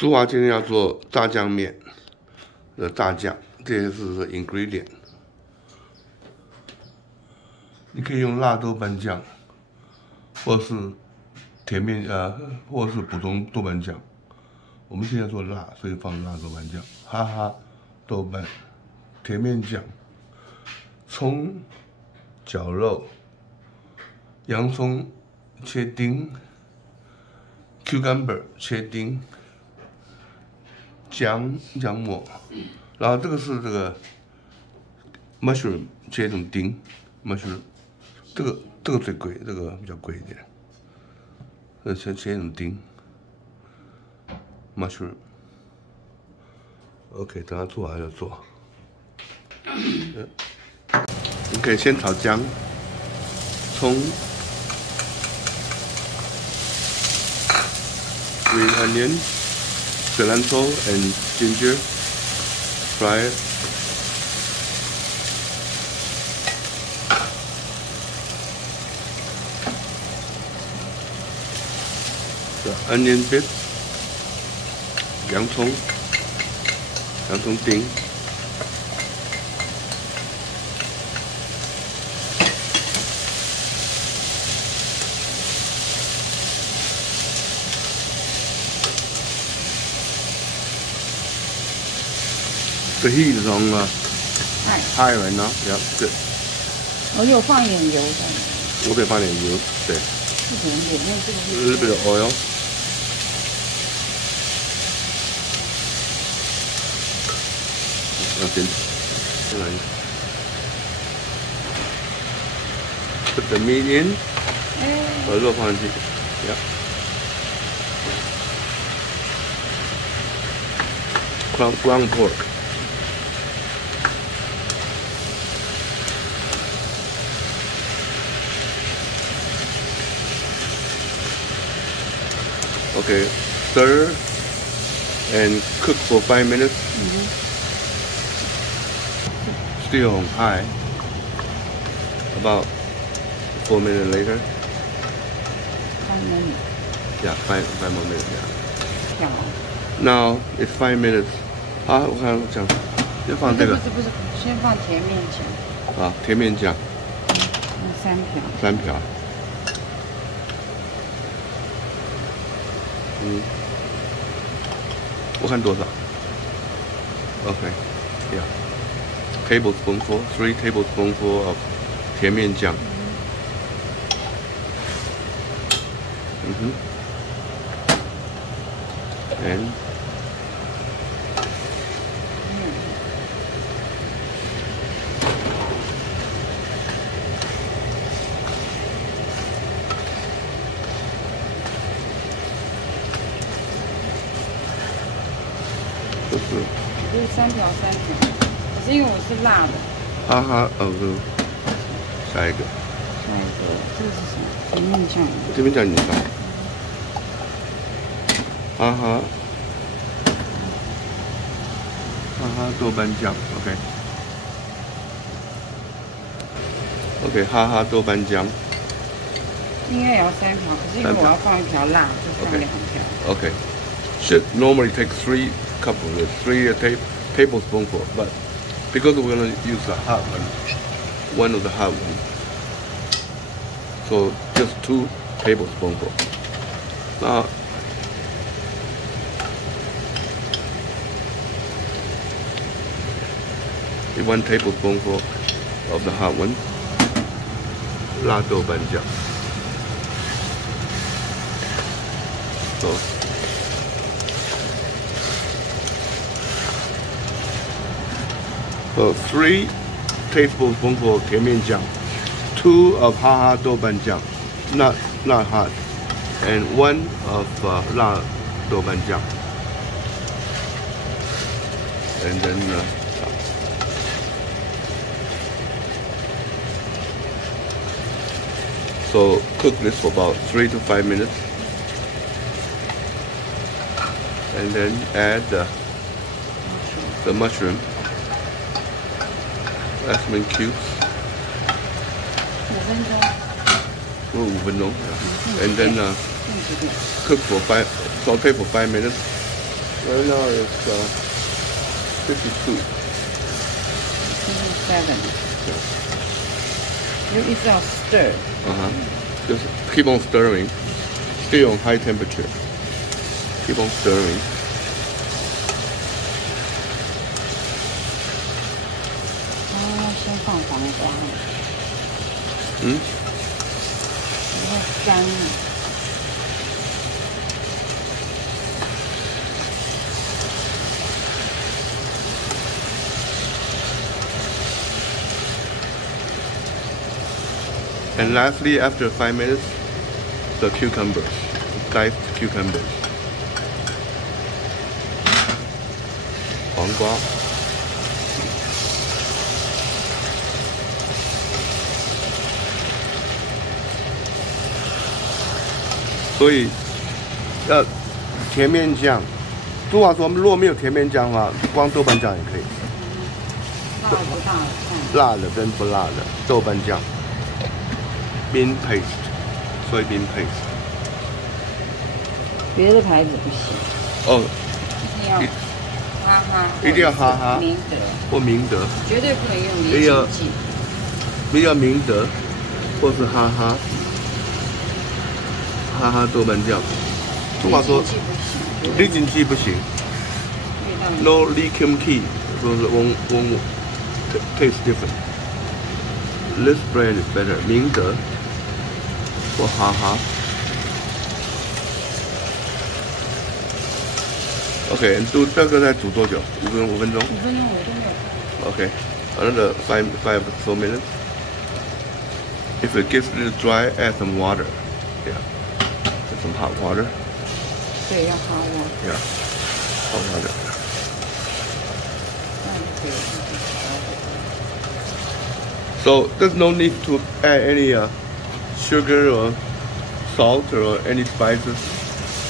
朱华今天要做炸酱面的炸酱，这些是 ingredient。你可以用辣豆瓣酱，或是甜面或是普通豆瓣酱。我们现在做辣，所以放辣豆瓣酱。哈哈，豆瓣、甜面酱、葱、绞肉、洋葱切丁、cucumber 切丁。姜末，然后这个是这个 mushroom 切成丁 ，mushroom， 这个最贵，这个比较贵一点，切成丁 ，mushroom。OK， 等它做好就做。你可以先炒姜、葱、green onion。cilantro and ginger, fry it. The onion bits, 洋葱丁。The heat is on high right now. Yeah, good. 我有放一点油在。我得放点油，对。一点点，因为这个是。A little bit of oil. Okay. Put the meat in. 把肉放进去。Yeah. Ground pork. Okay, stir and cook for 5 minutes. Still on high. About 4 minutes later. 5 minutes. Yeah, 5 more minutes. Yeah. 调。Now it's 5 minutes. 好，我看讲，先放这个。不是，先放甜面酱。好，甜面酱。3瓢。我看多少 ？OK, yeah. Tablespoonful, 3 tablespoonful of 甜面酱。And就是3瓢，可是因为我是辣的。哈哈，下一个，这个是什么？甜面酱。甜面酱你放。哈哈豆瓣酱 ，OK， 哈哈豆瓣酱。应该也要3瓢，可是因为我要放1瓢辣，就放2瓢。OK. Should normally take 3 tablespoonful, but because we're gonna use the hot one of the hot one, so just 2 tablespoonful. Now, the 1 tablespoonful of the hot one. 辣豆瓣酱。So 3 tablespoonful of 甜面酱, 2 of 哈哈豆瓣酱, not hot, and 1 of 辣豆瓣酱, and then so cook this for about 3 to 5 minutes, and then add the mushroom. Jasmine cubes. 5 分钟. And then cook for saute for 5 minutes. Right now it's 52. 57. You need to stir. Just keep on stirring. Still on high temperature. Keep on stirring. Oh, 先放黄瓜。然后干。And lastly, after 5 minutes, the cucumbers, diced cucumbers. 黄瓜。所以要甜面酱。朱华说，如果没有甜面酱的话，光豆瓣酱也可以。辣不辣的看。辣的跟不辣的豆瓣酱。Bean paste, soybean paste. 别的牌子不行。哦，一定要哈哈。一定要哈哈。明德。或明德。绝对不能用离景剂。比较明德，或是哈哈。哈哈豆瓣酱。中华说，离景剂不行。No likum key, so it won't taste different. This brand is better. 明德。或哈哈 ，OK， 煮这个再煮多久？5分钟。5分钟我都没有。OK， another 5 so minutes. If it gets a little dry, add some water. Yeah, add some hot water. 对，要hot water. Yeah, hot water. So there's no need to add any sugar or salt or any spices.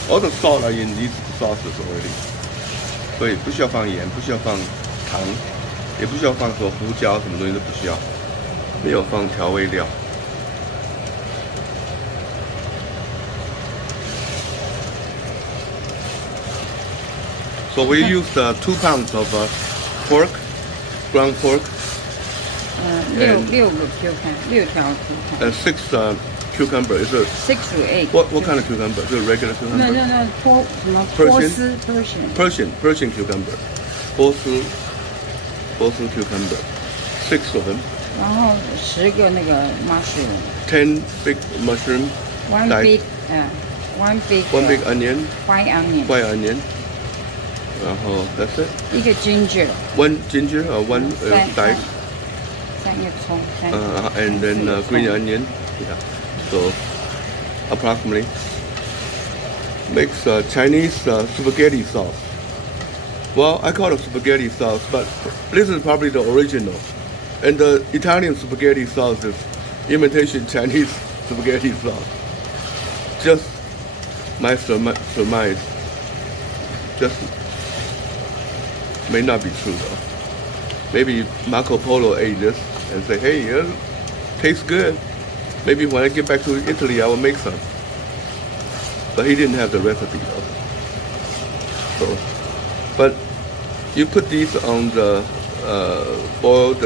All the salt are in these sauces already. 所以不需要放盐，不需要放糖，也不需要放什么胡椒，什么东西都不需要，没有放调味料。So we used 2 pounds of pork, ground pork. 6个 cucumber, 6条 cucumber. 6 cucumber. Is it 6 to 8? What kind of cucumber? Is it regular cucumber? No. 波斯 Persian cucumber. 波斯 cucumber. 6 of them. 然后10个那个 mushroom. 10 big mushroom. One big onion. White onion. 然后 that's it. 一个 ginger. 1 ginger or 1 dice. 3个葱。And then green onion. Yeah. So approximately makes Chinese spaghetti sauce. Well, I call it spaghetti sauce, but this is probably the original. And the Italian spaghetti sauce is imitation Chinese spaghetti sauce. Just my surmise. Just may not be true though. Maybe Marco Polo ate this and say, hey, it tastes good. Maybe when I get back to Italy, I will make some. But he didn't have the recipe though. So, but you put these on the boiled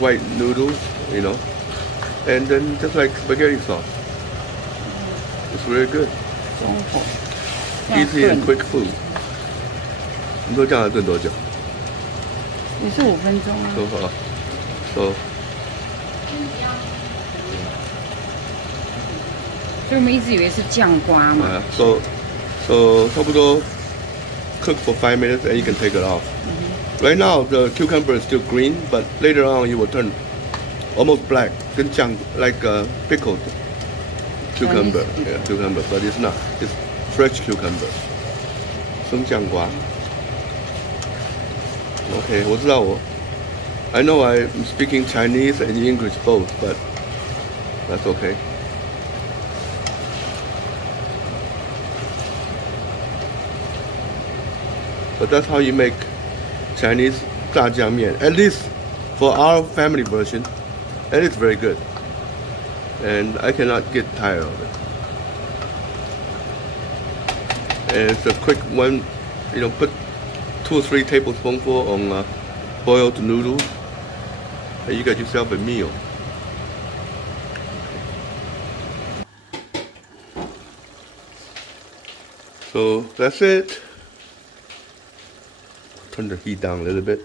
white noodles, you know, and then just like spaghetti sauce. It's really good. Easy and quick food. 你说这样要炖多久？也是5分钟啊。So 所以我们一直以为是酱瓜嘛。So 差不多 cook for 5 minutes and you can take it off. Right now the cucumber is still green, but later on it will turn almost black, 跟酱 like pickled cucumber. Yeah, cucumber, but it's not. It's fresh cucumber. 生酱瓜。Okay, 我知道I know I'm speaking Chinese and English both, but that's okay. But that's how you make Chinese 炸酱面, at least for our family version, and it's very good. And I cannot get tired of it. And it's a quick 1 put 2 or 3 tablespoonfuls on boiled noodles, and you got yourself a meal. So that's it. Turn the heat down a little bit.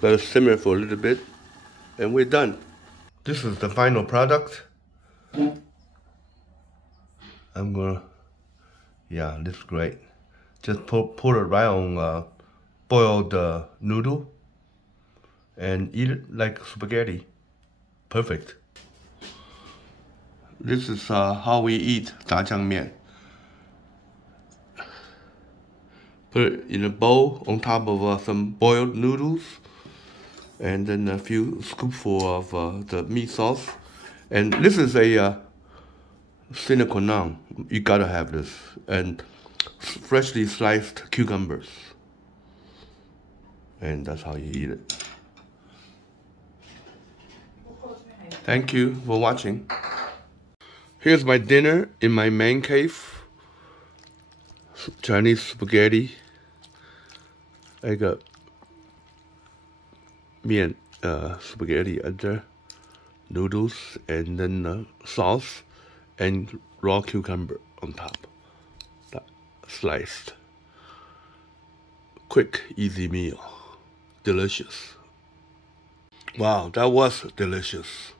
Let it simmer for a little bit, and we're done. This is the final product. Yeah, this is great. Just pour it right on boiled noodle and eat it like spaghetti. Perfect. This is how we eat 炸酱面. Put it in a bowl on top of some boiled noodles, and then a few scoopfuls of the meat sauce. And this is a sine qua non. You gotta have this. And freshly sliced cucumbers. And that's how you eat it. Thank you for watching. Here's my dinner in my man cave. Chinese spaghetti. I got spaghetti under noodles, and then sauce and raw cucumber on top. Sliced. Quick, easy meal. Delicious. Wow, that was delicious.